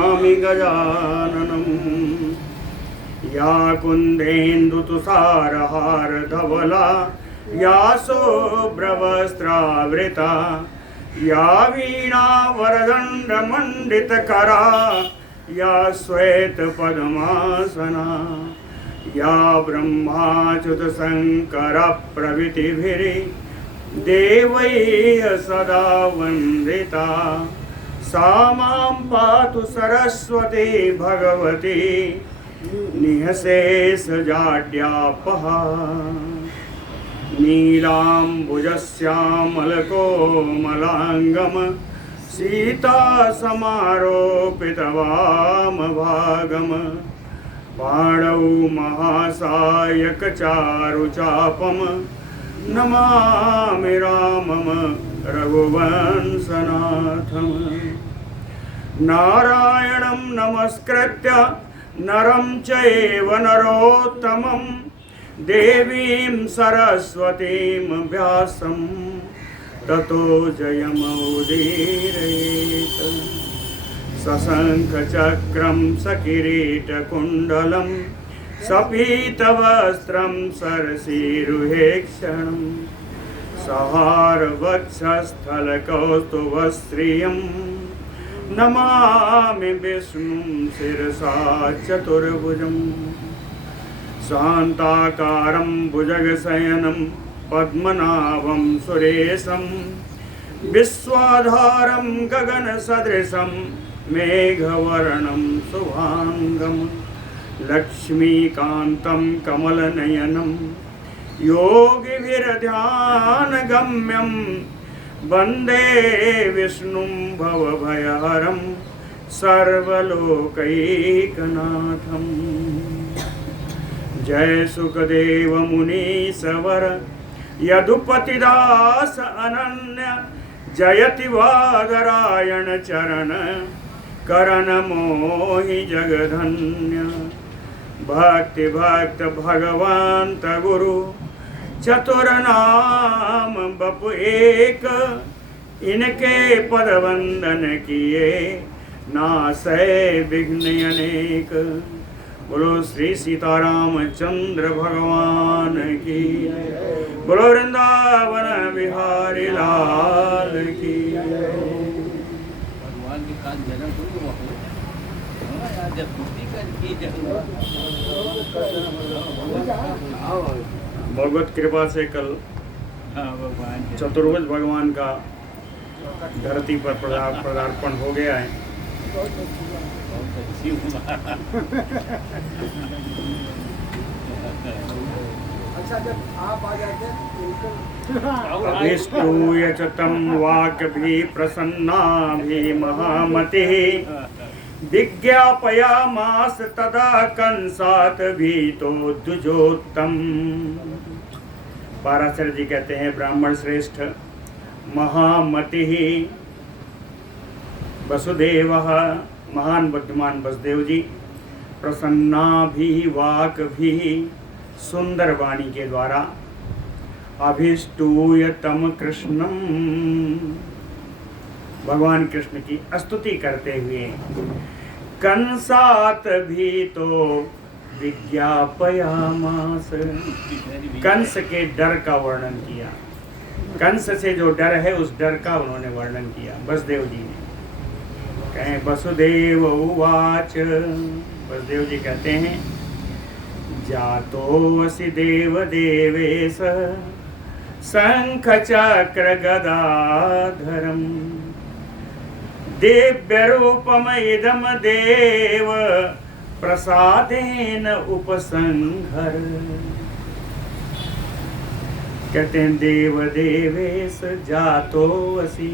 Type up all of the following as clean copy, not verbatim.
नमामि गजाननम्। या कुन्देन्दुतुषारहारधवला या शुभ्रवस्त्रावृता या वीणावरदण्डमण्डितकरा या श्वेतपद्मासना या ब्रह्माच्युतशङ्करप्रभृतिभिर्देवैः सदा वन्दिता सा मां पातु सरस्वती भगवती निःशेषजाड्यापहा। नीलाम्बुजश्यामलकोमलाङ्गं सीतासमारोपितवामभागं पाणौ महासायकचारुचापं नमामि रामं रघुवंशनाथम्। नारायणं नमस्कृत्य नरं चैव नरोत्तमं देवीं सरस्वतीं व्यासं ततो जयमुदीरयेत्। सशङ्खचक्रं सकिरीटकुण्डलं सपीतवस्त्रं सरसीरुहेक्षणं सहारवक्षस्थलकौस्तुभश्रियं नमामि विष्णुं शिरसा चतुर्भुजं। शान्ताकारं भुजगशयनं पद्मनाभं सुरेशं विश्वाधारं गगनसदृशं मेघवर्णं शुभांगं लक्ष्मीकान्तं कमलनयनं योगिभिर्ध्यानगम्यं वन्दे विष्णुं भवभयहरं सर्वलोकैकनाथम्। जय सुखदेव मुनीश्वर यदुपतिदास अनन्य जयति वादरायण चरण करण मोहि जगधन्य। भक्ति भक्त भगवंत गुरु चतुर नाम बपु एक इनके पद वंदन किए नासै विघ्न अनेक। बोलो श्री सीतारामचंद्र भगवान की, बोलो वृंदावन बिहारी लाल की। भगवान के कान जन्म भगवत कृपा से कल चतुर्भुज भगवान का धरती पर पदार्पण हो गया है। अभिष्टूय च तं वाक्भी प्रसन्ना भी महामतिः विज्ञापयामास तदा कंसात भीतो द्विजोत्तम। पाराशर जी कहते हैं ब्राह्मण श्रेष्ठ महामतिः वसुदेवः महान बुद्धिमान वसुदेव जी प्रसन्ना भी वाक भी सुंदर वाणी के द्वारा अभिष्टूय तम कृष्णम भगवान कृष्ण की स्तुति करते हुए कंसात भी तो विज्ञापयामास कंस के डर का वर्णन किया। कंस से जो डर है उस डर का उन्होंने वर्णन किया वसुदेव जी ने। कहें वसुदेव उवाच, वसुदेव जी कहते हैं जातो वसि देव देवेश शंख चक्र गदाधरम दिव्य रूपम इदम देव प्रसादेन उपसंहर। कहते हैं देव देवेश जातो वसी।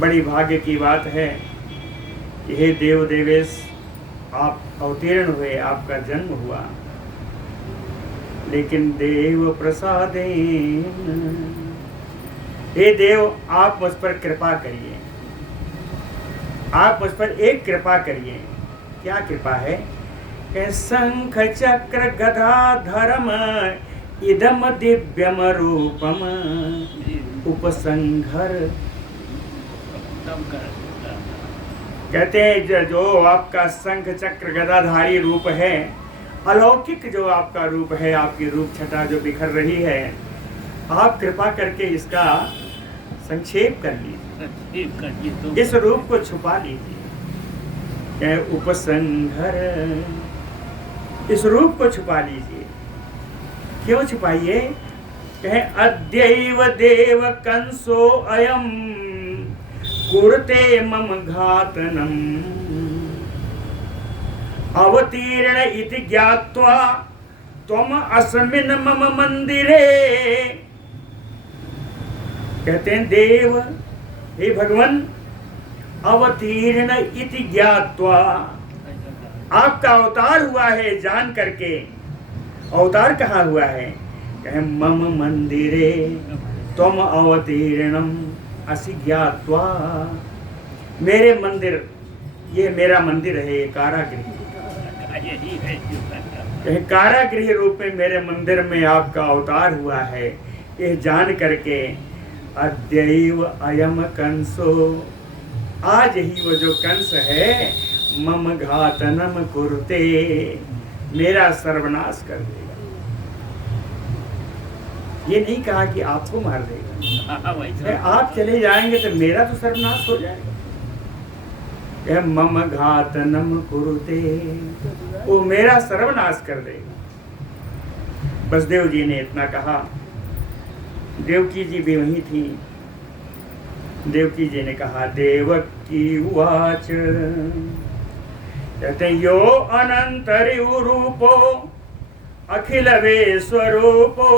बड़ी भाग्य की बात है कि हे देव देवेश आप अवतीर्ण हुए, आपका जन्म हुआ। लेकिन देव प्रसादेन, हे देव आप मुझ पर कृपा करिए, आप मुझ पर एक कृपा करिए। क्या कृपा है? कि शंख चक्र गदाधरम इदम दिव्यम रूपम उपसंहर। कहते हैं जो आपका शंख चक्र गदाधारी रूप है, अलौकिक जो आपका रूप है, आपकी रूप छटा जो बिखर रही है, आप कृपा करके इसका संक्षेप कर लीजिए, इस रूप को छुपा लीजिए। उपसंहर, इस रूप को छुपा लीजिए। क्यों छुपाइए? कहे अद्यैव देव कंसो अयम कुरुते मम घातनम अवतीर्ण इति ज्ञात्वा त्वम अस्मिन् मम मंदिरे। कहते हैं देव, हे भगवान, अवतीर्ण इति ज्ञात्वा, आपका अवतार हुआ है जान करके। अवतार कहाँ हुआ है? कहे मम मंदिरे त्वम अवतीर्णम असि ज्ञात्वा। मेरे मंदिर, ये मेरा मंदिर है, ये कारागृह, कारागृह रूप में मेरे मंदिर में आपका अवतार हुआ है, ये जान करके अद्यैव अयम कंसो, आज ही वो जो कंस है, मम घातनम कुरुते, मेरा सर्वनाश कर देगा। ये नहीं कहा कि आपको मार देगा, आप चले जाएंगे तो मेरा तो सर्वनाश हो जाएगा। मम घातनम कुरुते, वो मेरा सर्वनाश कर देगा। बसदेव जी ने इतना कहा। देवकी जी भी वही थी। देवकी जी ने कहा, देवकी उवाच, कहते यो अनंतरिव रूपो अखिल स्वरूपो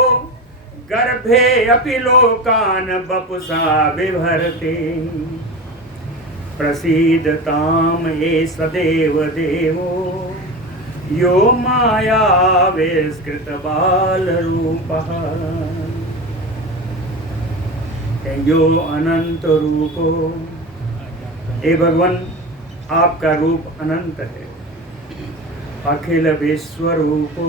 गर्भे अपि लोकान वपुषा बिभर्ति प्रसीदताम ये सदेव देवो यो माया विस्कृत बाल रूपः। यो अनंत रूपो, हे भगवान, आपका रूप अनंत है। अखिल विश्व रूपो,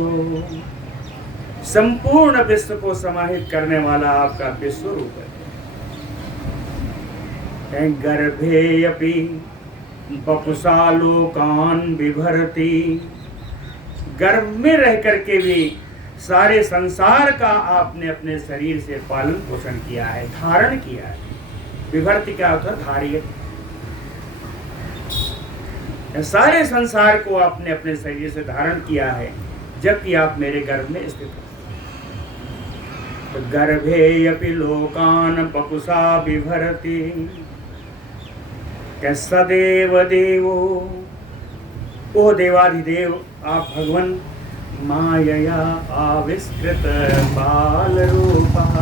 संपूर्ण विश्व को समाहित करने वाला आपका विश्व रूप है। गर्भे अपि वपुषा लोकान बिभरति, गर्भ में रह करके भी सारे संसार का आपने अपने शरीर से पालन पोषण किया है, धारण किया है। विभर्ति का अर्थ धारिय, सारे संसार को आपने अपने शरीर से धारण किया है, जबकि आप मेरे गर्भ में स्थित हो। तो गर्भे अपि लोकान वपुषा बिभरति, सदेव देवो, ओ देवाधिदेव, आप भगवान, मायया आविष्कृत बाल रूपः,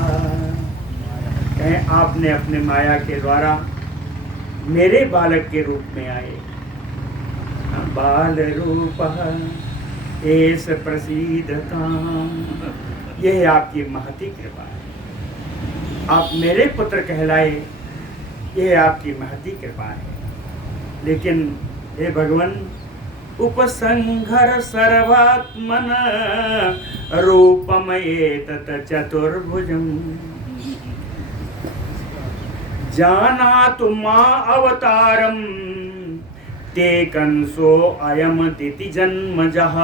आपने अपने माया के द्वारा मेरे बालक के रूप में आए। बाल रूपः एष प्रसीदताम्, यह आपकी महती कृपा है। आप मेरे पुत्र कहलाए, यह आपकी महती कृपा है। लेकिन हे भगवान, उपसंहर सर्वात्मन रूपम एतत् चतुर्भुजम् जानातु मा अवतारम ते कंसो अयम दिति जन्मजः।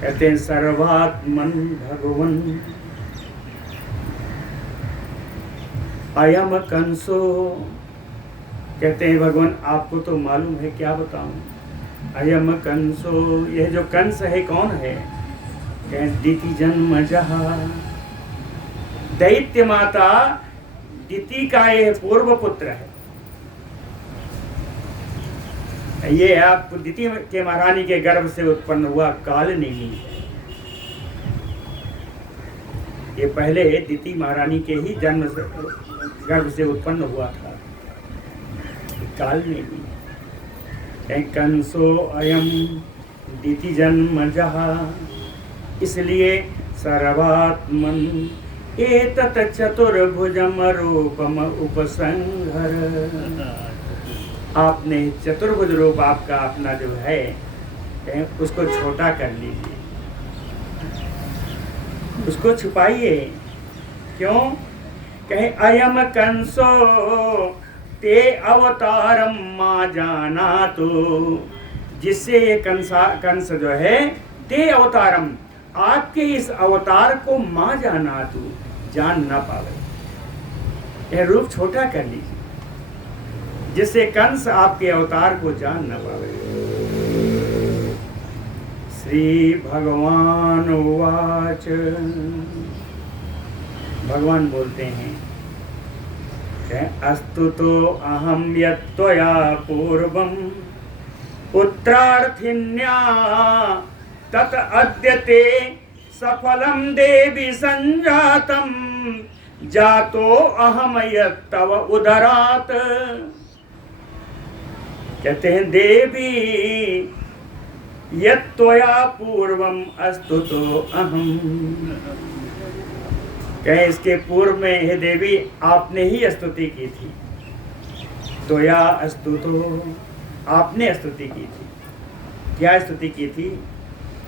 कहते हैं सर्वात्मन भगवन अयम कंसो, कहते हैं भगवान आपको तो मालूम है, क्या बताऊं। अयम कंसो, यह जो कंस है कौन है? कहते दिति जन्मजः, दैत्य माता दिति का यह पूर्व पुत्र है। ये आप दिति के महारानी के गर्भ से उत्पन्न हुआ कालनेमी है। ये पहले दिति महारानी के ही जन्म से गर्भ से उत्पन्न हुआ था, कालनेमी। कंसो अयम दिति जन्मजः, इसलिए सर्वात्मन एतत् चतुर्भुजम रूपम उपसंहर। आपने चतुर्भुज रूप आपका अपना जो है उसको छोटा कर लीजिए, उसको छुपाइए। क्यों? कहे अयम कंसो ते अवतारम माँ जाना तो, जिससे ये कंस जो है ते अवतारम, आपके इस अवतार को माँ जाना तो, जान ना पावे। यह रूप छोटा कर लीजिए जिससे कंस आपके अवतार को जान न पावे। श्री भगवान उवाच, भगवान बोलते हैं अस्तु तो अहम यत्त्वया पूर्वम पुत्रार्थिन्या तत अद्यते सफलम देवी संजातम जातो अहम यत्तव उदरात। कहते हैं देवी यत्त्वया पूर्वम अस्तु तो अहम, कहे इसके पूर्व में हे देवी आपने ही स्तुति की थी। त्वया अस्तु तो, आपने स्तुति की थी। क्या स्तुति की थी?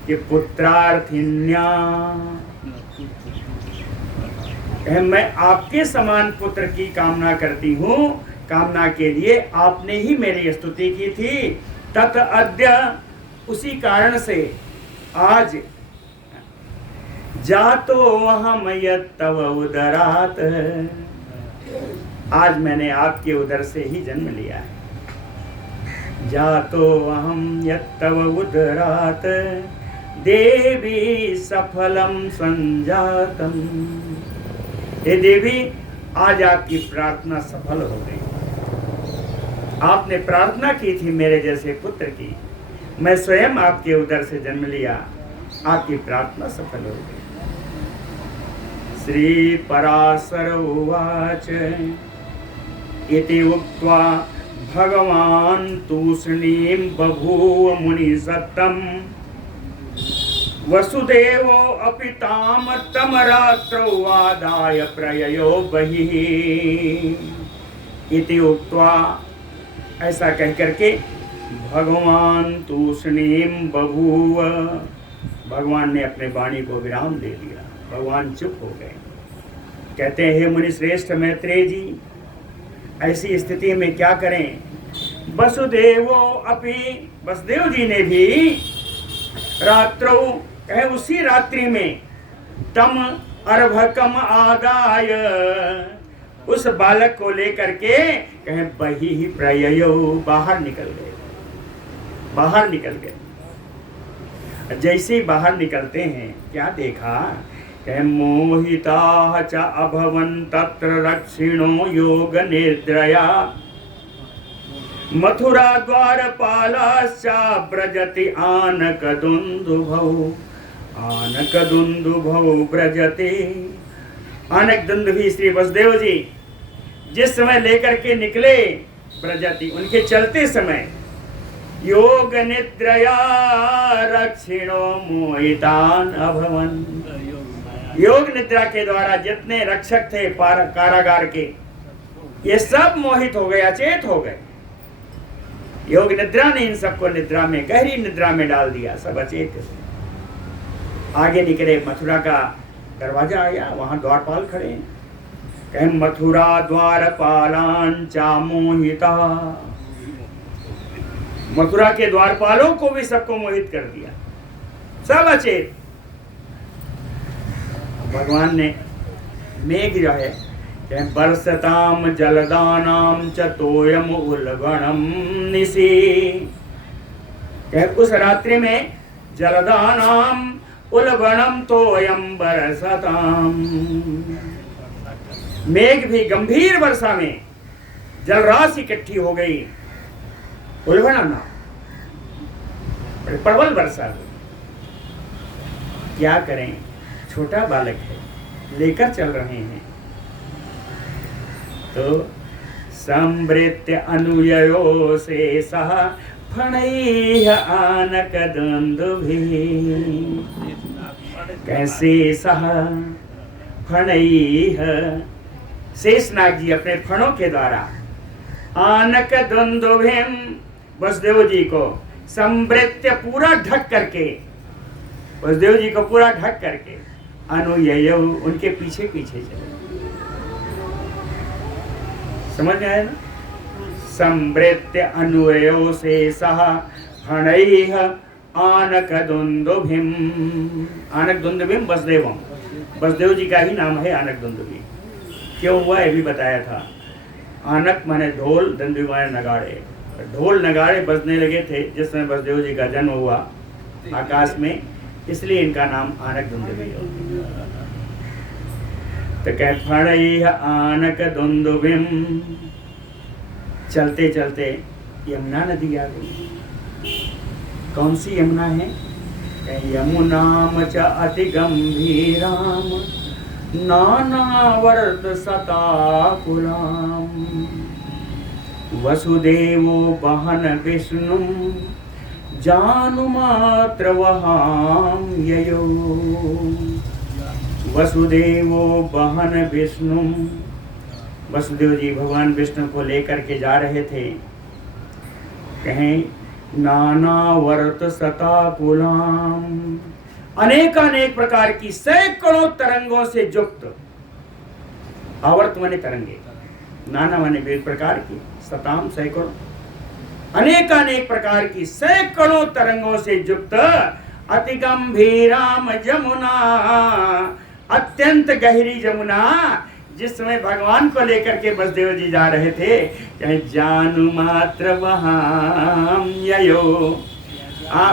कि पुत्रार्थिन्या, मैं आपके समान पुत्र की कामना करती हूँ, कामना के लिए आपने ही मेरी स्तुति की थी। तत अद्य, उसी कारण से आज जातो अहम यत्तव उदरात, आज मैंने आपके उदर से ही जन्म लिया है। जातो अहम यत्तव उदरात देवी सफलम संजातम। हे देवी आज आपकी प्रार्थना सफल हो गई। आपने प्रार्थना की थी मेरे जैसे पुत्र की, मैं स्वयं आपके उदर से जन्म लिया, आपकी प्रार्थना सफल हो गई। श्री पराशर उवाच इति उक्त्वा भगवान तूष्णीं बभूव मुनि सत्तम वसुदेवो अपि ताम तम रात्रौ आदाय प्रययो बहिः। इति उक्त्वा, ऐसा कह करके भगवान तूष्णीं बभूव, भगवान ने अपने वाणी को विराम दे दिया, भगवान चुप हो गए। कहते हैं हे मुनि श्रेष्ठ मैत्रेय जी, ऐसी स्थिति में क्या करें? वसुदेवो अपि, वसुदेव जी ने भी रात्रौ, कहे उसी रात्रि में, तम अर्भकम आदाय, उस बालक को लेकर के कहे बही ही प्रययो, बाहर निकल गए। बाहर निकल गए। जैसे ही बाहर निकलते हैं क्या देखा? कहे मोहिता च अभवन तत्र रक्षिणो योग निद्रया मथुरा द्वारपालाश्च ब्रजति आनक दुंदुभौ ब्रजते। आनक दुंदुभि श्री वसुदेव जी जिस समय लेकर के निकले, ब्रजति, उनके चलते समय, योग निद्रया रक्षिणो मोहितान अभवन, योग निद्रा के द्वारा जितने रक्षक थे कारागार के, ये सब मोहित हो गए, अचेत हो गए। योग निद्रा ने इन सबको निद्रा में, गहरी निद्रा में डाल दिया, सब अचेत थे। आगे निकले, मथुरा का दरवाजा आया, वहां द्वारपाल खड़े हैं। कहे मथुरा द्वारपालान चा मोहिता, मथुरा के द्वारपालों को भी सबको मोहित कर दिया, सब अचेत। भगवान ने मेघ जो है बरसताम जलदानाम च तोयम उल्बणम निशि, उस रात्रि में जलदानाम उल्बणम तोयम बरसताम, मेघ भी गंभीर वर्षा में जलराशि इकट्ठी हो गई, उल्बणम प्रबल वर्षा। क्या करें, छोटा बालक है, लेकर चल रहे हैं। तो संवृत्य अनुययो से सह फणैः आनक दुंदुभिः, कैसे सह फणैः, शेषनाग जी अपने फणों के द्वारा आनक दुंदुभिम, वसुदेव जी को संवृत्य पूरा ढक करके, वसुदेव जी को पूरा ढक करके, अनुययो उनके पीछे पीछे चले। समझ में आया ना? संवृत्य अनुयो से सह हणैः आनक दुंदुभिम। आनक दुंदुभिम वसुदेवम, वसुदेव जी का ही नाम है आनक दुंदुभि। क्यों हुआ ये भी बताया था। आनक माने ढोल, दुंदुभि माने नगाड़े। ढोल नगाड़े बजने लगे थे जिस समय वसुदेव जी का जन्म हुआ आकाश में, इसलिए इनका नाम आनक दुंदुभि है। तो कह फणैः आनक दुंदुभिम। चलते चलते यमुना नदी आ गई। कौन सी यमुना है? यमुनाम च अति गंभीराम नानावर्त सताकुलाम वसुदेवो बहन विष्णु जानुमात्र वहाम ययो। वसुदेवो बहन विष्णु, वसुदेव जी भगवान विष्णु को लेकर के जा रहे थे। कहें नानावर्त सताकुलाम, अनेक प्रकार की सैकड़ों तरंगों से युक्त। आवर्त माने तरंगे, नाना माने विविध प्रकार की, सताम सैकड़ों, अनेक प्रकार की सैकड़ों तरंगों से युक्त अति गंभीराम जमुना, अत्यंत गहरी जमुना, जिस समय भगवान को लेकर के वसुदेव जी जा रहे थे। कहे जानु मात्र वहां ययो,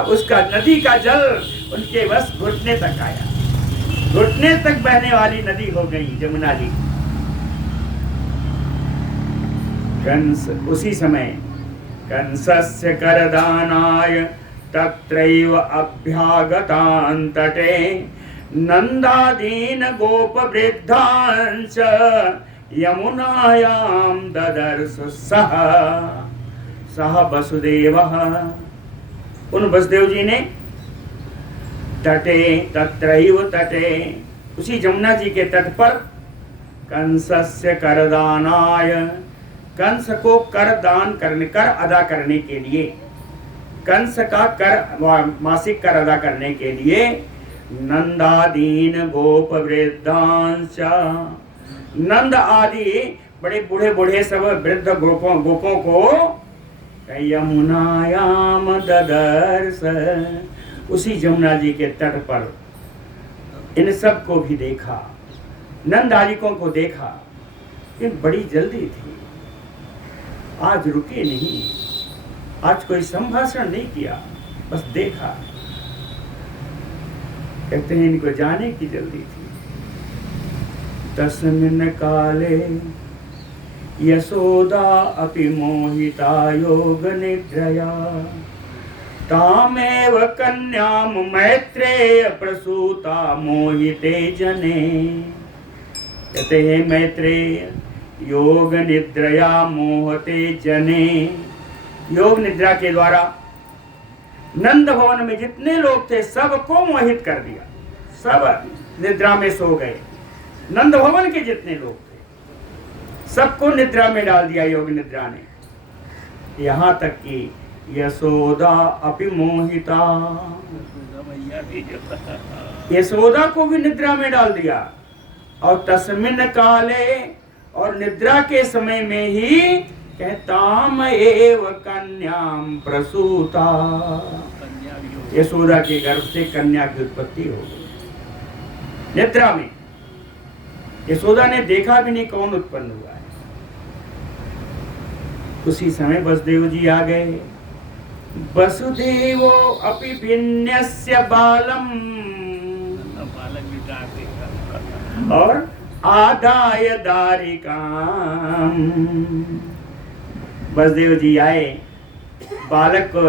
उसका नदी का जल उनके बस घुटने तक आया, घुटने तक बहने वाली नदी हो गई जमुना जी। कंस उसी समय कंसस्य करदानाय तत्रैव अभ्यागतान् तटे नंदादीन गोप वृद्धांश यमुनायां ददर्श सह वसुदेवः। उन वसुदेव जी ने तटे, तत्रैव तटे, उसी जमुना जी के तट पर कंसस्य करदानाय, कंस को कर दान करने, कर अदा करने के लिए, कंस का कर मासिक कर अदा करने के लिए नंदादीन गोप वृद्धांश, नंद आदि बड़े बूढ़े बूढ़े सब वृद्ध गोपों को यमुनायाम ददर्श, उसी जमुना जी के तट पर इन सब को भी देखा, नंद आदिकों को देखा। इन बड़ी जल्दी थी, आज रुके नहीं, आज कोई संभाषण नहीं किया, बस देखा। कहते हैं इनको जाने की जल्दी थी। तस्मिन् काले यशोदा अपि मोहिता योग निद्रया तामेव कन्याम मैत्रेय प्रसूता मोहिते जने। कहते हैं मैत्रेय योग निद्रया मोहते जने, योग निद्रा के द्वारा नंद भवन में जितने लोग थे सबको मोहित कर दिया, सब निद्रा में सो गए। नंद भवन के जितने लोग थे सबको निद्रा में डाल दिया योग निद्रा ने। यहाँ तक कि यशोदा अपि मोहिता, यशोदा को भी निद्रा में डाल दिया। और तस्मिन् काले, और निद्रा के समय में ही कहताम एव कन्याम प्रसूता, यशोदा के गर्भ से कन्या की उत्पत्ति हो गई निद्रा में। यशोदा ने देखा भी नहीं कौन उत्पन्न हुआ है। उसी समय वसुदेव जी आ गए। वसुदेवो अपि विन्यस्य बालम, और आदाय दारिकाम, वसुदेव जी आए, बालक को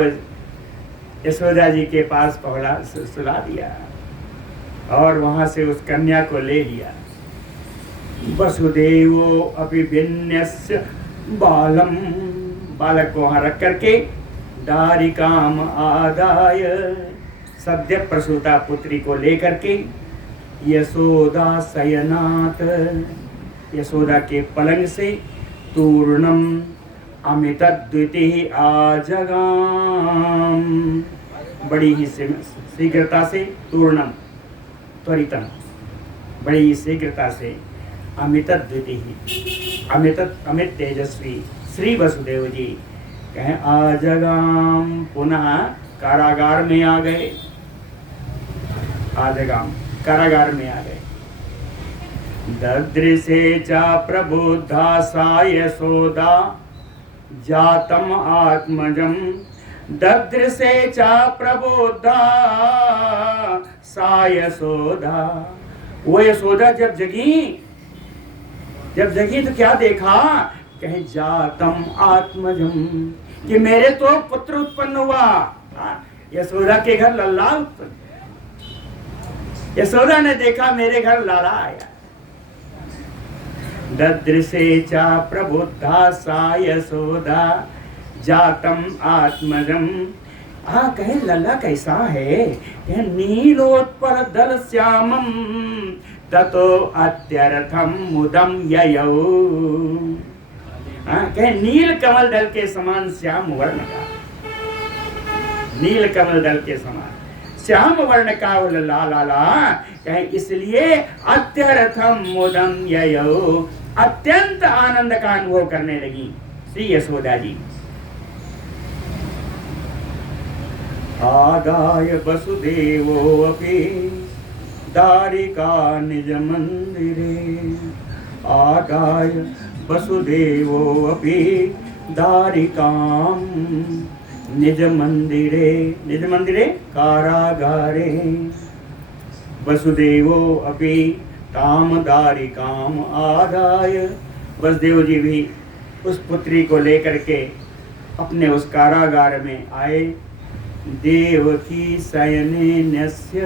यशोदा जी के पास पकड़ा, सुला दिया और वहां से उस कन्या को ले लिया। वसुदेवो अपि विन्यस्य बालम, बालक को वहां रख करके दारिकाम आदाय, सद्य प्रसूता पुत्री को लेकर के यशोदा शयनात, यशोदा के पलंग से तूर्णम अमित द्वितीय आजगाम, बड़ी ही शीघ्रता से, तूर्णम त्वरितम, बड़ी ही शीघ्रता से, अमित द्वितीय, अमित तेजस्वी श्री वसुदेव जी कहें आजगाम, पुनः कारागार में आ गए। आजगाम कारागार में आ गए। ददृशे च प्रबुद्धा सा यशोदा जातम आत्मजम। ददृशे च प्रबुद्धा सा यशोदा। वो यशोदा जब जगी तो क्या देखा? कहे जातम आत्मजम, कि मेरे तो पुत्र उत्पन्न हुआ। यशोदा के घर लल्ला उत्पन्न। यशोदा ने देखा मेरे घर लाला आया। ददृशे च प्रबुद्धा सा यशोदा जातम आत्मजम। कहे लल्ला कैसा है? कहे नीलोत्पल दल श्यामम ततो अत्यर्थम मुदम ययौ। कहे नील कमल दल के समान श्याम वर्ण का, नील कमल दल के समान श्याम वर्ण का वो लाला। कहे इसलिए अत्यर्थम मुदम ययौ, अत्यंत आनंद का अनुभव करने लगी श्री यशोदा जी। आदाय वसुदेवो अपि दारिका निज मंदिरे। आदाय वसुदेवो अपि दारिकाम निज मंदिरे। निज मंदिरे कारागारे। वसुदेवो अपि ताम दारिकाम आदाय। वसुदेव जी भी उस पुत्री को लेकर के अपने उस कारागार में आए। देवकी शयनेनस्य,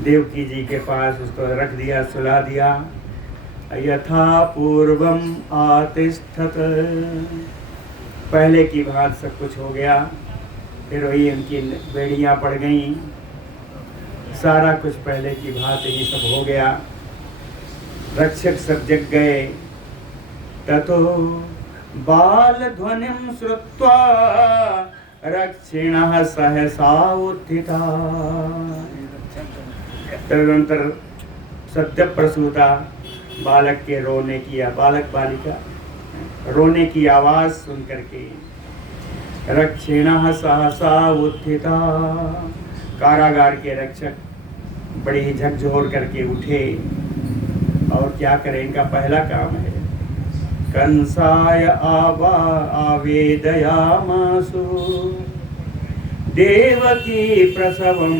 देवकी जी के पास उसको रख दिया, सुला दिया। यथा पूर्वम आतिष्ठत, पहले की बात सब कुछ हो गया। फिर वही उनकी बेड़ियां पड़ गईं, सारा कुछ पहले की बात ही सब हो गया। रक्षक सब जग गए। ततो बाल ध्वनिम श्रुत्वा रक्षिणः सहसा उत्थिता। तदनंतर सत्य प्रसूता बालक के रोने की, बालक बालिका रोने की आवाज सुन करके रक्षिणः सहसा उत्थिता, कारागार के रक्षक बड़ी ही झकझोर करके उठे। और क्या करें, इनका पहला काम है कंसाय आवेदयामासु देवकी प्रसवम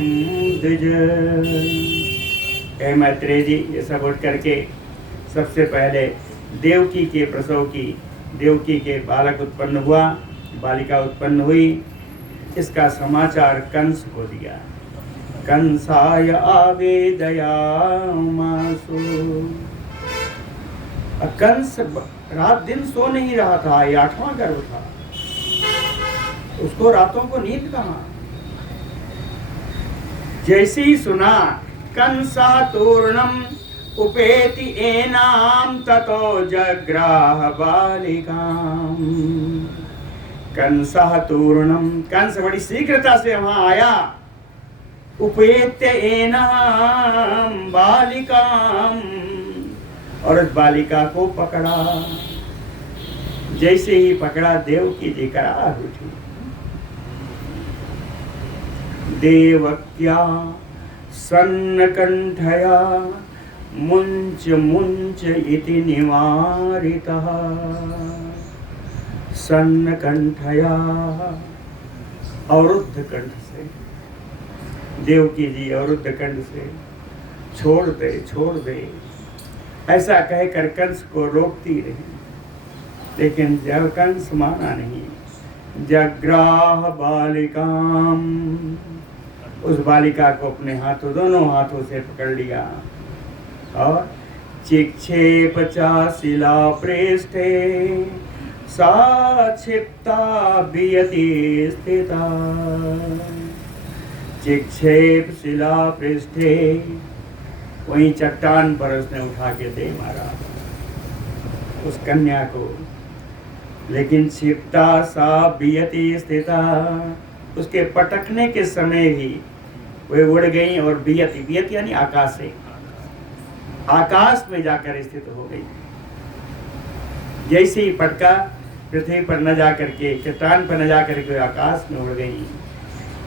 द्विज। मैत्रेय जी ये सब उठ करके सबसे पहले देवकी के प्रसव की, देवकी के बालक उत्पन्न हुआ, बालिका उत्पन्न हुई, इसका समाचार कंस को दिया। कंसाय आवेदयामासु। कंस रात दिन सो नहीं रहा था, ये 8वां गर्भ था, उसको रातों को नींद कहाँ। जैसे ही सुना कंसा तूर्णम उपेति एनाम ततो जग्राह बालिकाम। कंसा तूर्णम, कंस बड़ी शीघ्रता से वहां आया। उपेत्य एनाम बालिकाम, और उस बालिका को पकड़ा। जैसे ही पकड़ा देवकी जी कराह उठी। देवक्या सन्नकंठया मुंच मुंच इति निवारितः। सन्नकंठया, अवरुद्ध कंठ से, देवकी जी अवरुद्ध कंठ से छोड़ दे छोड़ दे ऐसा कहकर कंस को रोकती रही। लेकिन जब कंस माना नहीं, जग्राह बालिकाम, उस बालिका को अपने हाथों, दोनों हाथों से पकड़ लिया और चिक्षेप चाशिला पृष्ठे सा क्षिप्ता बियति स्थिता। चिक्षेप शिला पृष्ठे, वहीं चट्टान पर उसने उठा के दे मारा उस कन्या को। लेकिन क्षिप्ता सा बियति स्थिता, उसके पटकने के समय ही वे उड़ गई और बियति, बियति यानी आकाश से, आकाश में जाकर स्थित हो गई। जैसे ही पटका पृथ्वी पर न जा करके, चट्टान पर न जा करके आकाश में उड़ गई,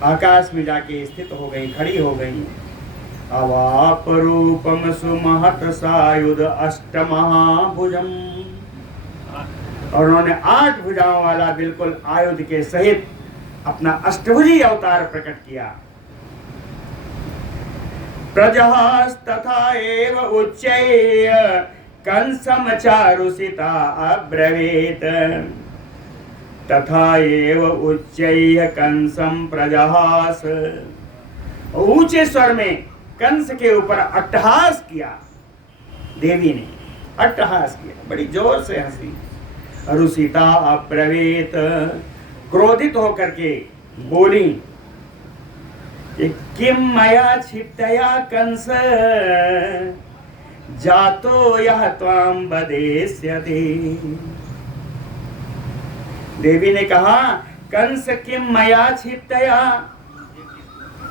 आकाश में जाके स्थित हो गई, खड़ी हो गई। अवाप रूपम सुमहत सायुध अष्टमहाभुजम, और उन्होंने 8 भुजाओं वाला बिल्कुल आयुध के सहित अपना अष्टभुजी अवतार प्रकट किया। प्रजहास्तथा एव उच्चैः कंसम चारुसिता अब्रवीत, तथा एव उच्चैः कंसम प्रजहास, ऊंचे स्वर में कंस के ऊपर अट्टहास किया। देवी ने अट्टहास किया, बड़ी जोर से हंसी। रुसिता अब्रवीत, क्रोधित होकर के बोली, किम मया क्षिप्तया कंस जातो यह त्वाम वदेष्यति। देवी ने कहा, कंस किम मया क्षिप्तया,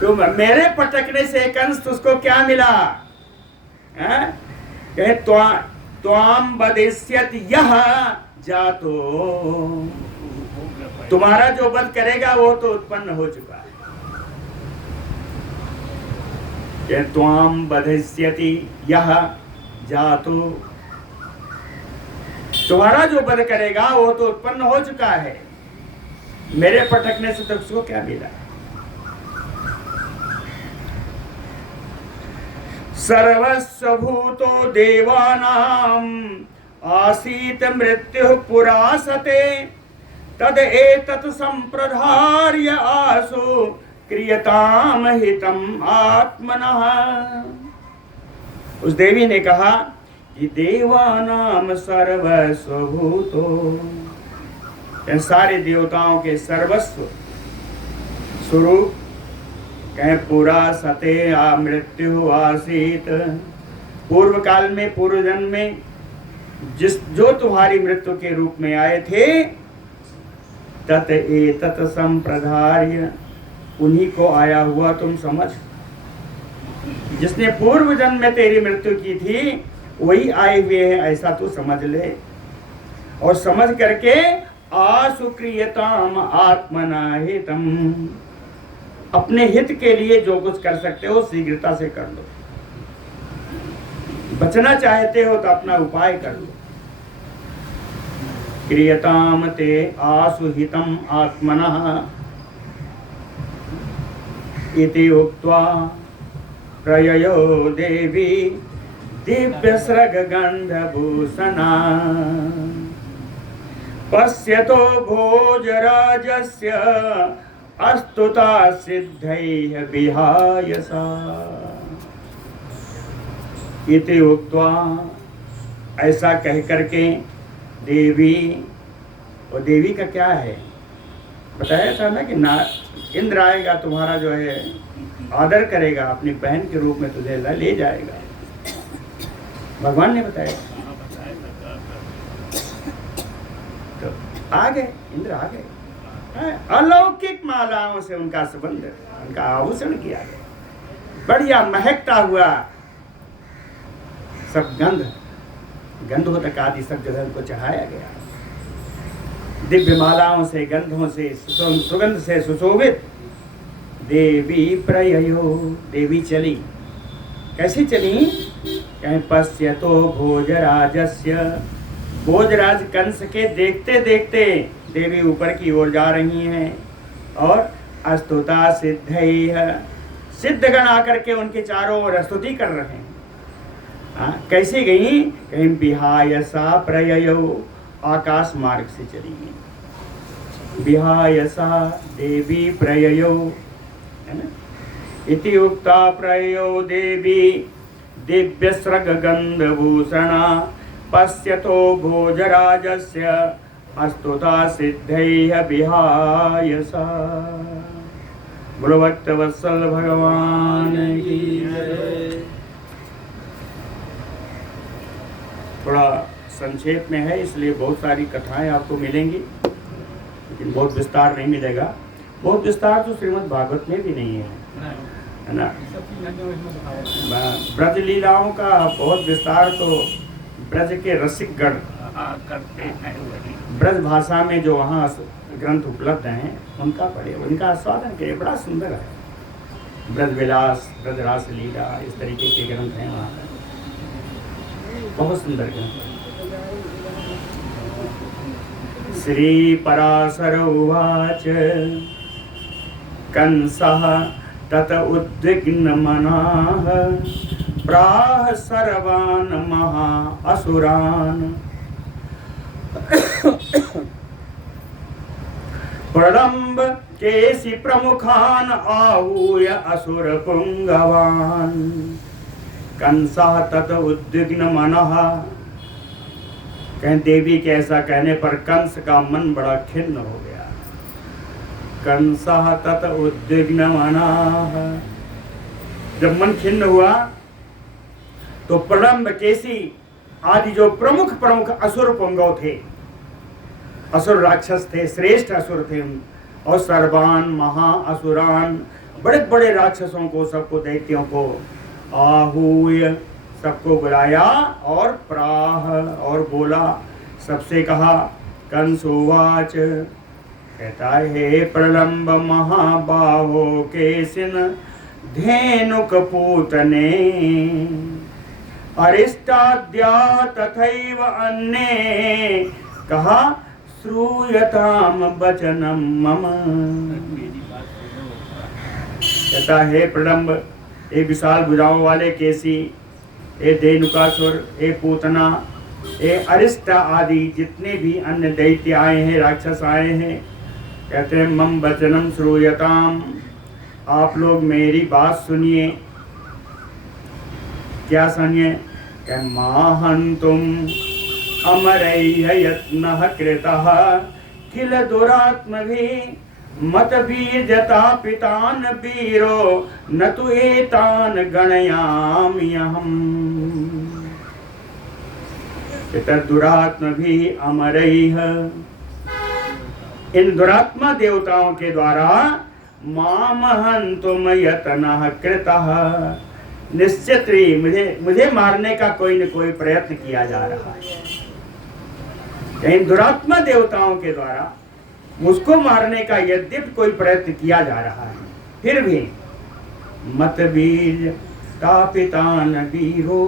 तुम मेरे पटकने से कंस तुझको क्या मिला? कहे त्वाम वदेष्यति यह जातो, तुम्हारा जो वध करेगा वो तो उत्पन्न हो चुका है। त्वाम वधिष्यति यह जातो, तुम्हारा जो वध करेगा वो तो उत्पन्न हो चुका है, मेरे पटकने से तुझको क्या मिला? सर्वस्व भूतो देवानाम आसीत मृत्यु पुरासते, तद एतत् संप्रधार्य आसु क्रियताम हितम आत्मनः। उस देवी ने कहा कि देवानाम सर्वस्वभूतो, सारे देवताओं के सर्वस्व स्वरूप, कहें पूरा सते मृत्यु आसीत, पूर्व काल में, पूर्व जन्म में जो तुम्हारी मृत्यु के रूप में आए थे, तत एतत् संप्रधार्य, उन्हीं को आया हुआ तुम समझ। जिसने पूर्व जन्म में तेरी मृत्यु की थी वही आए हुए हैं, ऐसा तू समझ ले। और समझ करके आसुक्रियताम आत्मना हितम, अपने हित के लिए जो कुछ कर सकते हो शीघ्रता से कर लो। बचना चाहते हो तो अपना उपाय कर लो। क्रियताम ते आसुहितम आत्मनः इति उक्त्वा प्रययो देवी दिव्यस्रग गंधभूषणा, पश्यतो भोजराजस्य अस्तुता सिद्धैः विहायसा। इति उक्त्वा, ऐसा कह करके देवी, और देवी का क्या है बताया था ना कि इंद्र आएगा, तुम्हारा जो है आदर करेगा, अपनी बहन के रूप में तुझे ले जाएगा, भगवान ने बताया। तो आ गए, इंद्र आ गए, अलौकिक मालाओं से उनका संबंध, उनका आभूषण किया गया, बढ़िया महकता हुआ सब गंधोदक आदि सब जगह उनको चढ़ाया गया। दिव्य मालाओं से, गंधों से, सुगंध से सुशोभित देवी प्रययो, देवी चली। कैसी चली? कहीं पश्यतो भोजराजस्य, भोजराज कंस के देखते देखते देवी ऊपर की ओर जा रही हैं। और अस्तुता सिद्धैः, सिद्धगण आकर के उनके चारों ओर स्तुति कर रहे हैं। कैसे गई? कहीं विहायसा प्रययो, आकाश मार्ग से चली गई। विहायसा देवी प्रययो, है ना। इति उक्ता प्रययो देवी दिव्यस्रग गंधभूषणा, पश्यतो भोजराजस्य अस्तुता सिद्धैः विहायसा। बोलो भक्त वत्सल भगवान की जय। थोड़ा संक्षेप में है, इसलिए बहुत सारी कथाएं आपको मिलेंगी, लेकिन बहुत विस्तार नहीं मिलेगा। बहुत विस्तार तो श्रीमद् भागवत में भी नहीं है ना। ब्रज लीलाओं का बहुत विस्तार तो ब्रज के रसिकगण करते हैं वही। ब्रज भाषा में जो वहाँ ग्रंथ उपलब्ध हैं उनका पढ़े, उनका आस्वादन करिए, बड़ा सुंदर है। ब्रज विलास, ब्रज रास लीला, इस तरीके के ग्रंथ हैं वहाँ पर, बहुत सुंदर ग्रंथ। श्री पराशर उवाच कंसः तत उद्विग्न मनाः प्राह सर्वान् महा असुरान् प्रलम्ब केसि प्रमुखान् आहूय असुर पुंगवान्। कंसः तत उद्विग्न मनः, कहें देवी के ऐसा कहने पर कंस का मन बड़ा खिन्न हो गया। कंसः तत उद्विग्न मनः, जब मन खिन्न हुआ तो प्रलम्ब केसी आदि जो प्रमुख प्रमुख असुर पुंगव थे, असुर राक्षस थे, श्रेष्ठ असुर थे, और सर्वान महा असुरान, बड़े बड़े राक्षसों को, सबको, दैत्यों को, आहूय सबको बुलाया, और प्राह और बोला, सबसे कहा। कंसुवाच कहता है प्रलम्ब महाबाहो केसिन धेनुक पूतने अरिष्टाद्या तथैव अन्ये कहा श्रूयताम वचनम मम। कहता है प्रलम्ब, ए विशाल भुजाओं वाले केसी, ए धेनुकासुर, ए पूतना, ए अरिष्ट आदि जितने भी अन्य दैत्य आए हैं, राक्षस आए हैं, कहते हैं मम वचनम श्रूयताम, आप लोग मेरी बात सुनिए। क्या सुनिए? कह माहंतुम अमरैः यत्नः कृतः किल दुरात्मभिः मत बीजता पितान वीरो न तु एतान गणयाम्यहम्। दुरात्मभिः अमरैः, इन दुरात्मा देवताओं के द्वारा मामहंतुम यत्नः कृतः, निश्चित ही मुझे मारने का कोई न कोई प्रयत्न किया जा रहा है। इन दुरात्मा देवताओं के द्वारा मुझको मारने का यद्यपि कोई प्रयत्न किया जा रहा है, फिर भी मत वीर तापितान वीरो,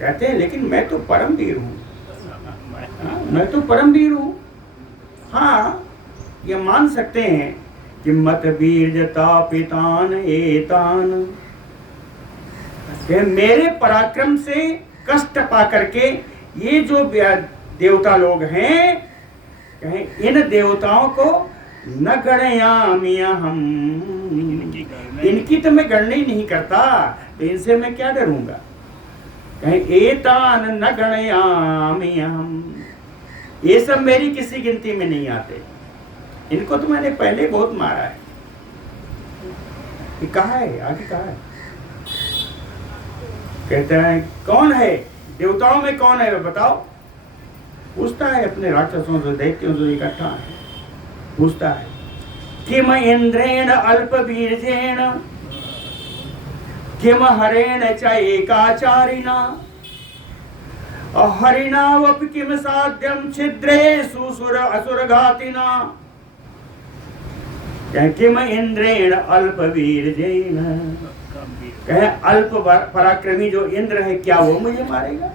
कहते हैं लेकिन मैं तो परम वीर हूँ, मैं तो परम वीर हूँ। हाँ, ये मान सकते हैं कि मत वीर तापितान एतान, मेरे पराक्रम से कष्ट पा करके ये जो देवता लोग हैं, कहें इन देवताओं को न गणयामिया हम, इनकी तो मैं गणना ही नहीं करता, तो इनसे मैं क्या डरूंगा। कहें एतान न गणयामिया हम, ये सब मेरी किसी गिनती में नहीं आते, इनको तो मैंने पहले बहुत मारा है। ये कहा है, आगे कहा है, कहते हैं कौन है देवताओं में, कौन है बताओ। पूछता है अपने राक्षसों से, दैत्यों से इकट्ठा है, पूछता है किम इंद्रेण अल्पवीर्येण किम हरेण च एकाचारिणा हरिणावपि किम साध्यम छिद्रेषु सुर असुरघातिना। किम इंद्रेण अल्पवीर्येण, कहे अल्प पराक्रमी जो इंद्र है, क्या वो मुझे मारेगा?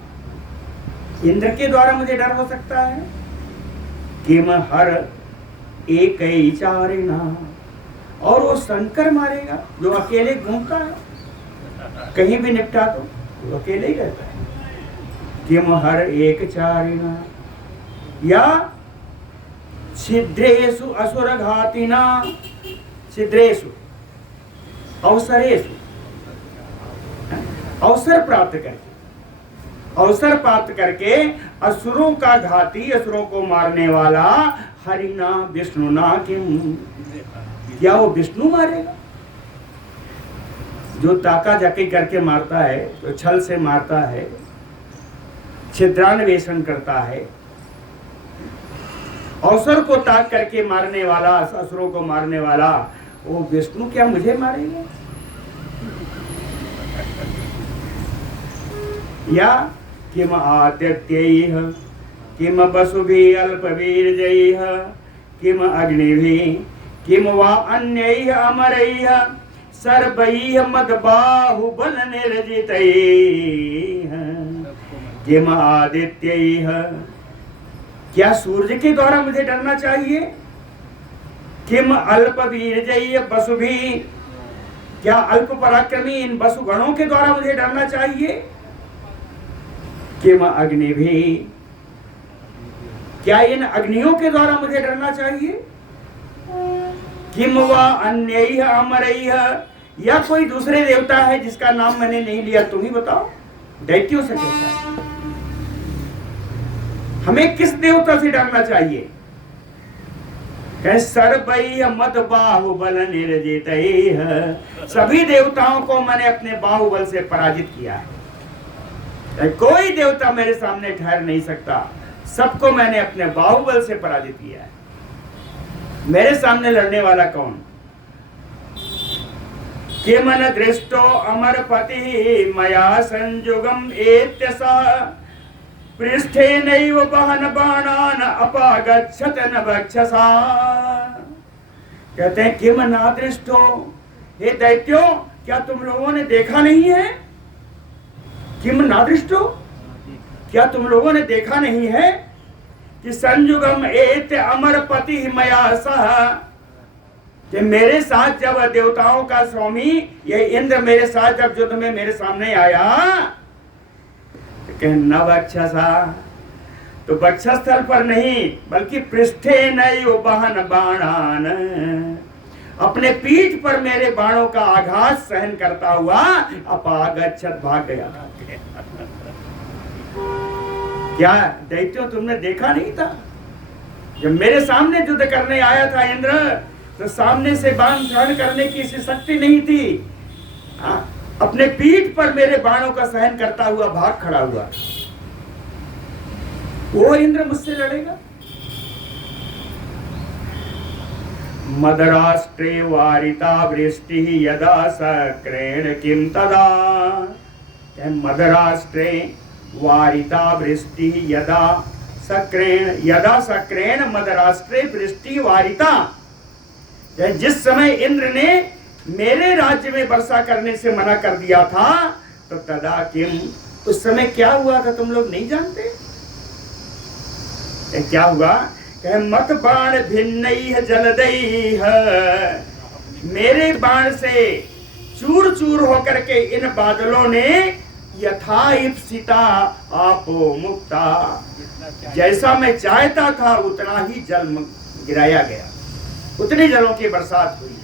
इंद्र के द्वारा मुझे डर हो सकता है? किम हर एकैचारिणा, और वो शंकर मारेगा जो अकेले घूमता है, कहीं भी निपटा तो वो अकेले ही रहता है। किम हर एकचारिणा या छिद्रेषु असुरघातिना, छिद्रेषु अवसरेषु, अवसर प्राप्त करके असुरों का घाती, असुरों को मारने वाला हरिना विष्णुना किम, क्या वो विष्णु मारेगा? जो ताका जाकी करके मारता है, जो छल से मारता है, छिद्रान्वेषण करता है, अवसर को ताक करके मारने वाला, असुरों को मारने वाला, वो विष्णु क्या मुझे मारेगा? या किम आदित्यैः किम वसुभिः अल्पवीर्यैः किम अग्निभिः किम वा अन्यैः अमरैः सर्वैः मद्बाहुबलनिर्जितैः किम आदित्यैः। क्या सूर्य के द्वारा मुझे डरना चाहिए? किम अल्पवीर्यैः वसुभिः, क्या अल्प पराक्रमी इन वसुगणों के द्वारा मुझे डरना चाहिए? किम अग्निभिः, क्या इन अग्नियों के द्वारा मुझे डरना चाहिए? किम वा अन्यैः अमरैः, या कोई दूसरे देवता है जिसका नाम मैंने नहीं लिया, तुम ही बताओ। दैत्यों से कहता है। हमें किस देवता से डरना चाहिए? सर्वैः मद्बाहुबल निर्जितैः, सभी देवताओं को मैंने अपने बाहुबल से पराजित किया है। कोई देवता मेरे सामने ठहर नहीं सकता, सबको मैंने अपने बाहुबल से पराजित किया है। मेरे सामने लड़ने वाला कौन? किमन दृष्टो अमरपतिः मया संयुगम एत्यसः पृष्ठेनैव बहन बाणान् अपागच्छत न वक्षसा। कहते हैं किम ना दृष्टो, हे दैत्यो क्या तुम लोगों ने देखा नहीं है? किम ना दृष्टो, क्या तुम लोगों ने देखा नहीं है कि संयुगम एत अमरपति मया सह, कि मेरे साथ जब देवताओं का स्वामी ये इंद्र मेरे साथ जब युद्ध में मेरे सामने आया तो न वक्षसा, तो वक्षस्थल पर नहीं बल्कि पृष्ठे नैव बहन बाणान, अपने पीठ पर मेरे बाणों का आघात सहन करता हुआ अपागच्छत भाग गया। क्या दैत्यों तुमने देखा नहीं था? जब मेरे सामने युद्ध करने आया था इंद्र, तो सामने से बाण ग्रहण करने की इसी शक्ति नहीं थी। अपने पीठ पर मेरे बाणों का सहन करता हुआ भाग खड़ा हुआ। वो इंद्र मुझसे लड़ेगा? मदराष्ट्रे वारिता वृष्टि यदा सक्रेण किम तदा। मदराष्ट्रे वारिता वृष्टि यदा सक्रेण मदराष्ट्रे वृष्टि वारिता। जिस समय इंद्र ने मेरे राज्य में वर्षा करने से मना कर दिया था, तो तदा किम, उस समय क्या हुआ था तुम लोग नहीं जानते? क्या हुआ? मत बाण भिन्नैः जलदैः, मेरे बाण से चूर चूर होकर के इन बादलों ने यथा इप्सिता आपो मुक्ता, जैसा मैं चाहता था उतना ही जल गिराया गया, उतने जलों की बरसात हुई।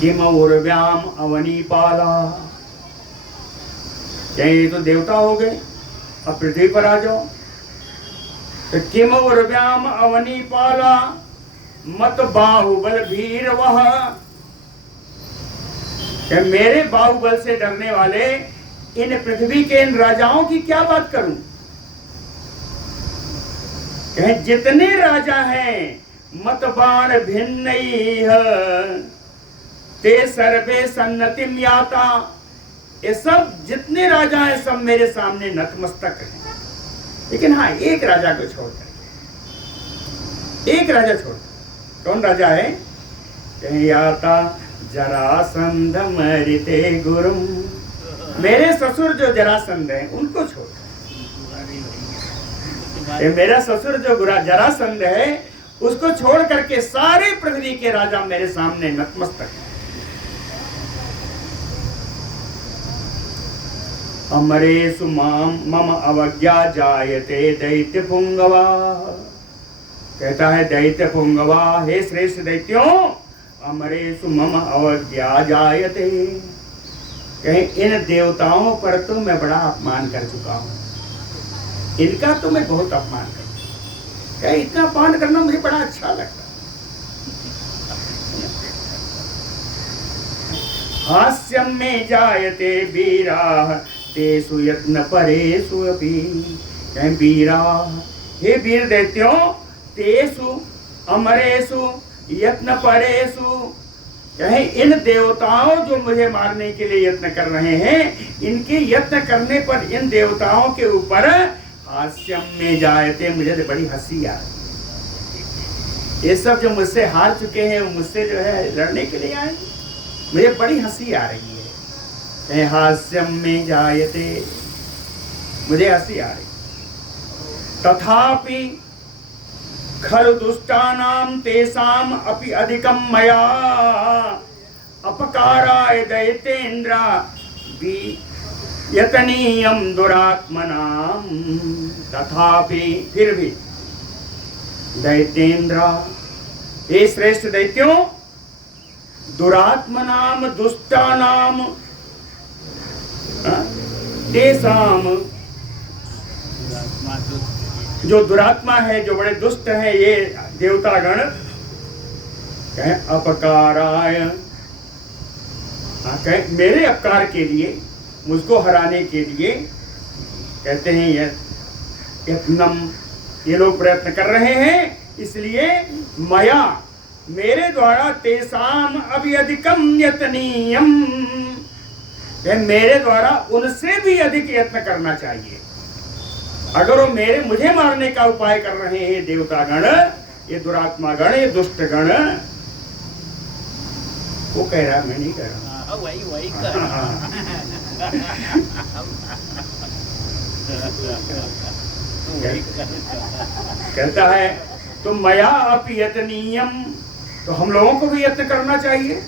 किम उर्व्याम अवनीपाला, क्या ये तो देवता हो गए, अब पृथ्वी पर आ जाओ। तो किम उर्व्याम अवनीपाला मत बाहुबल भीर वह, मेरे बाहुबल से डरने वाले इन पृथ्वी के इन राजाओं की क्या बात करूं? जितने राजा हैं मत बाण भिन्नैः ते सर्वे सन्नतिम याता, ये सब जितने राजा हैं सब मेरे सामने नतमस्तक हैं। लेकिन हाँ, एक राजा को छोड़कर, एक राजा छोड़, कौन राजा है? याता जरासंध मरिते गुरुम, मेरे ससुर जो जरासंध हैं उनको छोड़, मेरा ससुर जो जरासंध है उसको छोड़ करके सारे पृथ्वी के राजा मेरे सामने नतमस्तक हैं। अमरेषु मम अवज्ञा जायते दैत्य पुंगवा, कहता है दैत्य पुंगवा, हे श्रेष्ठ दैत्यों, अमरेषु मम अवज्ञा जायते, कहीं इन देवताओं पर तो मैं बड़ा अपमान कर चुका हूं, इनका तो मैं बहुत अपमान करता हूं, क्या इतना अपमान करना मुझे बड़ा अच्छा लगता। हास्यम में जायते वीराः तेषु यत्न परेषु अपि, कहीं वीरा, हे वीर दैत्यों, तेषु अमरेषु यत्न परेषु, कहे इन देवताओं जो मुझे मारने के लिए यत्न कर रहे हैं, इनके यत्न करने पर इन देवताओं के ऊपर हास्यम में जायते, मुझे तो बड़ी हंसी आ रही। ये सब जो मुझसे हार चुके हैं वो मुझसे जो है लड़ने के लिए आए, मुझे बड़ी हंसी आ रही है। हास्यम में जायते, मुझे हंसी आ रही। तथापि खलु दुष्टानां तेषां अपि अधिकं मया अपकाराय दैतेन्द्रा यतनीयं दुरात्मनां। तथापि, फिर भी, दैतेन्द्रा, हे श्रेष्ठ दैत्यों, दुरात्मनाम दुष्टानाम तेषाम, जो दुरात्मा है, जो बड़े दुष्ट हैं, ये देवतागण कहे अपकाराय, कहे मेरे अपकार के लिए, मुझको हराने के लिए कहते हैं यत्नम, ये लोग प्रयत्न कर रहे हैं। इसलिए मया, मेरे द्वारा, तेषाम अभी अधिकम यतनीयम, मेरे द्वारा उनसे भी अधिक यत्न करना चाहिए। अगर वो मुझे मारने का उपाय कर रहे हैं देवतागण, ये दुरात्मा गण, ये दुष्ट गण, वो कह रहा, मैं नहीं कह रहा, वही कर कहता है तो मया अपि यतनीयम, तो हम लोगों को भी यत्न करना चाहिए,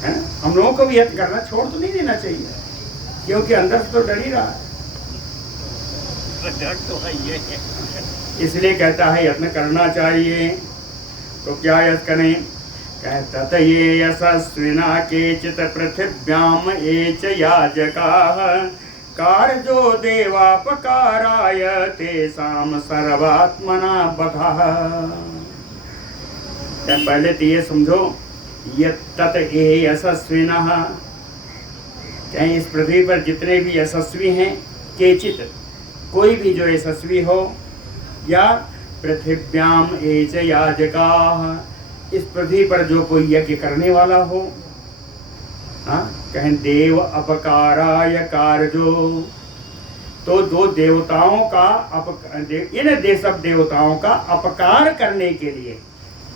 है? हम लोगों को भी यत्न करना छोड़ तो नहीं देना चाहिए, क्योंकि अंदर से तो डर ही रहा है। इसलिए कहता है यत्न करना चाहिए। तो क्या यत्न करें? कहता ये यशस्विना केचित पृथिव्याम एच याजकाः कार्यो देवापकाराय तेषाम सर्वात्मना बधाः। पहले तो ये समझो, यत्तत ये यशस्विनः, कहीं इस पृथ्वी पर जितने भी यशस्वी हैं, केचित, कोई भी जो यशस्वी हो, या पृथिव्याम एच याजकाः, इस पृथ्वी पर जो कोई यज्ञ करने वाला हो, कहें देव अपकाराय कार्यो, तो दो देवताओं का इन सब देवताओं का अपकार करने के लिए,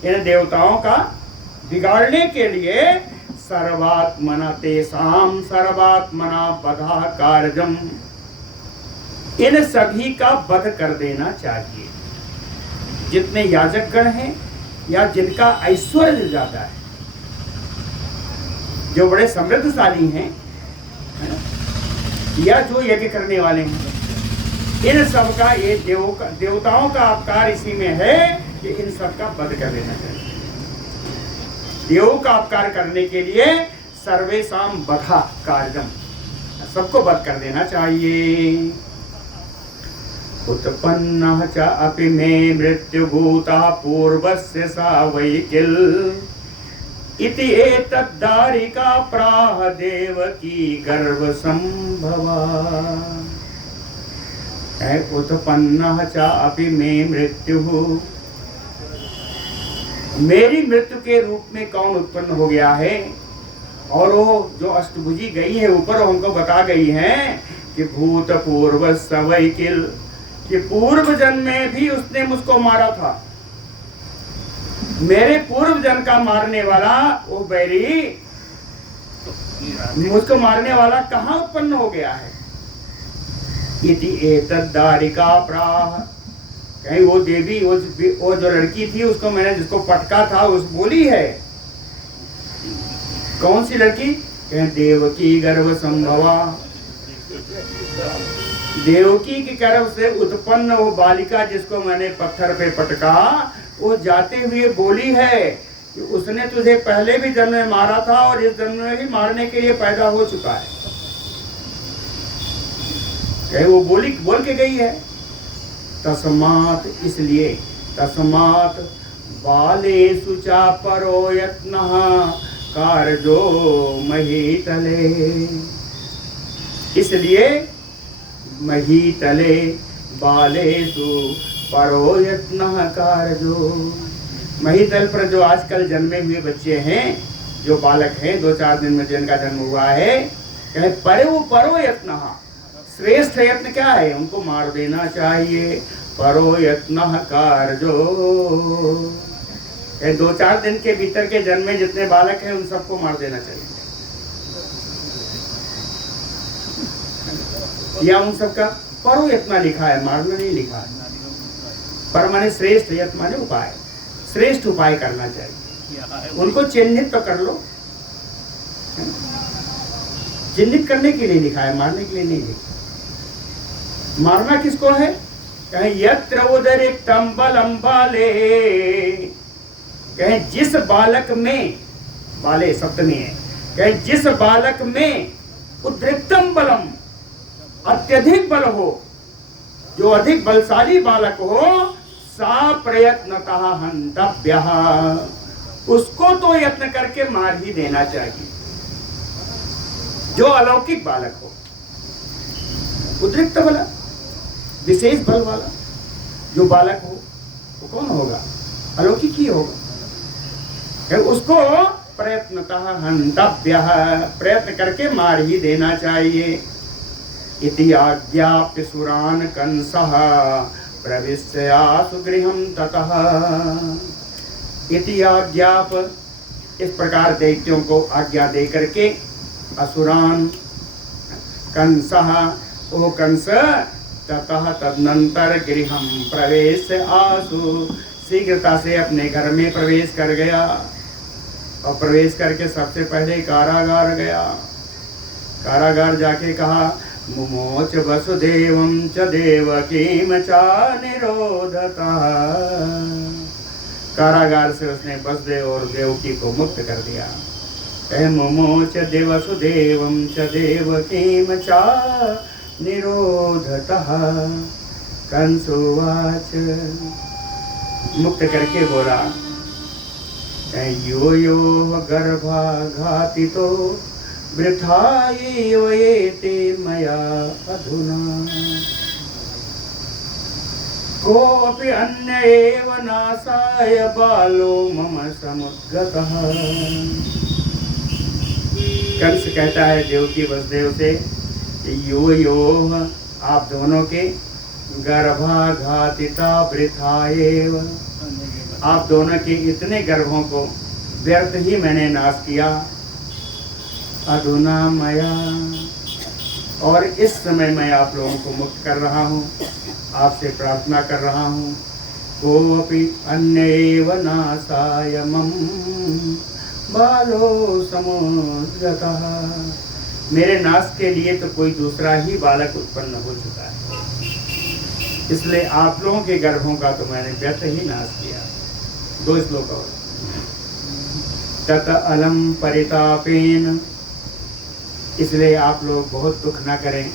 इन देवताओं का बिगाड़ने के लिए, सर्वात्मना तेषाम सर्वात्मना बधा कार्यम, इन सभी का वध कर देना चाहिए। जितने याजकगण हैं या जिनका ऐश्वर्य ज्यादा है, जो बड़े समृद्धशाली हैं, या जो यज्ञ करने वाले हैं, इन सब का, ये देवताओं का अपकार इसी में है कि इन सब का वध कर देना चाहिए। देवों का अपकार करने के लिए सर्वेषां वधा कार्यम, सबको वध कर देना चाहिए। उत्पन्नः च अपि मे मृत्युभूता पूर्वस्य सा वै किल इति एतद्दारिका प्राह देवकी गर्भ संभवा। उत्पन्नः च अपि मे मृत्युः, मेरी मृत्यु के रूप में कौन उत्पन्न हो गया है? और वो जो अष्टभुजी गई है ऊपर, हमको बता गई है कि भूत पूर्व सवै किल, कि पूर्व जन्म में भी उसने मुझको मारा था। मेरे पूर्व जन्म का मारने वाला वो बैरी, मुझको मारने वाला कहाँ उत्पन्न हो गया है? इति एतद्दारिका प्राह, कहीं वो देवी, वो जो लड़की थी, उसको मैंने जिसको पटका था, उस बोली है। कौन सी लड़की? कहीं देवकी गर्भ संभवा, देवकी के गर्भ से उत्पन्न वो बालिका जिसको मैंने पत्थर पे पटका, वो जाते हुए बोली है कि उसने तुझे पहले भी जन्म में मारा था और इस जन्म में भी मारने के लिए पैदा हो चुका है। कहीं वो बोल के गई है। तस्मात्, इसलिए, तस्मात् बालेषु चापरो यत्नः कार्यो महीतले, इसलिए महीतले बालेषु परो यत्नः कार्यो, महीतल पर जो आजकल जन्मे हुए बच्चे हैं, जो बालक है 2-4 दिन में जिनका जन्म हुआ है, कहे परो यत्न, श्रेष्ठ यत्न क्या है, उनको मार देना चाहिए। परो यत्न कार्यो, 2-4 दिन के भीतर के जन्म में जितने बालक हैं उन सबको मार देना चाहिए, या उन सबका परो यत्न लिखा है, मारना नहीं लिखा है। पर माने श्रेष्ठ यत्न माने उपाय, श्रेष्ठ उपाय करना चाहिए। उनको चिन्हित तो कर लो, चिन्हित करने के लिए लिखा है, मारने के लिए नहीं लिखा। मारना किसको है, कहे यत्र उदरिक्तम बलम बाले, कहे जिस बालक में, बाले सप्तमी है, कहे जिस बालक में उद्रिक्तम बलम, अत्यधिक बल हो, जो अधिक बलशाली बालक हो, सा प्रयत्नतः हंतव्यः, उसको तो यत्न करके मार ही देना चाहिए। जो अलौकिक बालक हो, उद्रिक्त बल, विशेष बल वाला जो बालक हो, वो कौन होगा, अलौकिक ही होगा, उसको प्रयत्नतः हंतव्यः, प्रयत्न करके मार ही देना चाहिए। इति आज्ञाप्य सुरान् कंसः प्रविश्य आसु गृहं ततः, इति आज्ञाप, इस प्रकार दैत्यों को आज्ञा दे करके असुरान कंसः, ओ कंस, ततः तदनंतर गृहं प्रवेश्य आसु, शीघ्रता से अपने घर में प्रवेश कर गया, और प्रवेश करके सबसे पहले कारागार गया। कारागार जाके कहा मुमोच वसुदेवं च देवकीं च निरोधतः, कारागार से उसने वसुदेव और देवकी को मुक्त कर दिया। मुमोच वसुदेवं च देवकीं च निरोधतः, कंसोवाच, मुक्त करके बोला यो यो गर्भाघातितो वृथा एव एते मया अधुना, कोऽपि अन्य एव नासाय बालो मम समुद्गतः। कंस कहता है देवकी वसुदेव से, यो यो, आप दोनों के गर्भाघातिता वृथा एव, आप दोनों के इतने गर्भों को व्यर्थ ही मैंने नाश किया। अधुना मया, और इस समय मैं आप लोगों को मुक्त कर रहा हूँ, आपसे प्रार्थना कर रहा हूँ। कोऽपि अन्य एव नासाय मम बालो समुद्गतः, मेरे नाश के लिए तो कोई दूसरा ही बालक उत्पन्न हो चुका है, इसलिए आप लोगों के गर्भों का तो मैंने व्यर्थ ही नाश किया। 2 श्लोक और। तत अलम परितापेन, इसलिए आप लोग बहुत दुख ना करें।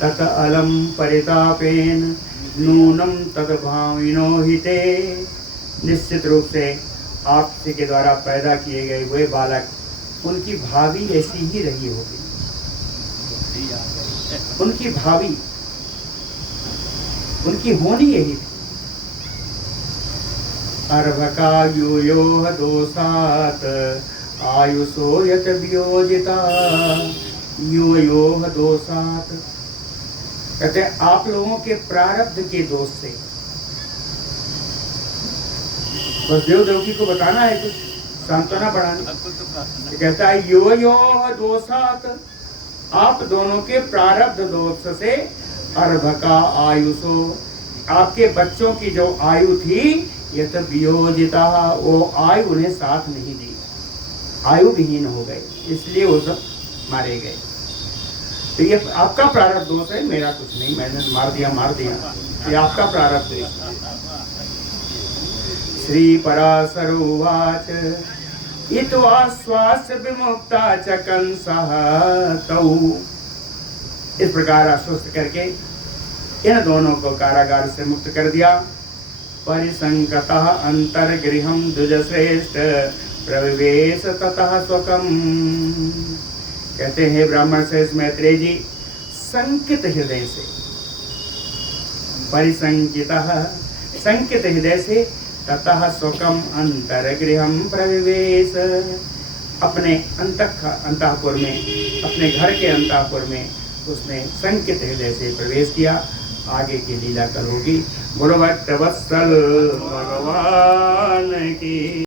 तत अलम परितापेन नूनम तद भाविनो हिते, निश्चित रूप से आपसे के द्वारा पैदा किए गए वे बालक, उनकी भावी ऐसी ही रही होगी, उनकी भावी, उनकी होनी यही थी। अर्भकायुयोः दोषात् आयुषो यत वियोजिता, योः दोषात्, कहते आप लोगों के प्रारब्ध के दोष से, बस देव देवकी को बताना है, कुछ सांत्वना बढ़ानी। कहता है योः दोषात्, आप दोनों के प्रारब्ध दोष से, अर्भका आयुषो, आपके बच्चों की जो आयु थी, यत वियोजिता, वो आयु उन्हें साथ नहीं दी, आयु विहीन हो गए, इसलिए वो सब मारे गए। तो ये आपका प्रारब्ध दोष है, मेरा कुछ नहीं, मैंने मार दिया, ये आपका प्रारब्ध है। श्री पराशर उवाच इत्वाश्वास्य विमुक्ता च कंसः तौ, इस प्रकार आश्वस्त करके इन दोनों को कारागार से मुक्त कर दिया। परिसंकतः अंतर्गृहं द्विजश्रेष्ठ प्रविवेश ततः स्वकम, कहते हैं ब्राह्मण श्रेष्ठ मैत्रेय जी, संकित हृदय से, परिसंकितः, संकित हृदय से, ततः स्वकम अंतर्गृहं प्रविवेश, अपने अंतःपुर में, अपने घर के अंतःपुर में उसने संकित हृदय से प्रवेश किया। आगे की लीला कल होगी। बोलो भक्तवत्सल भगवान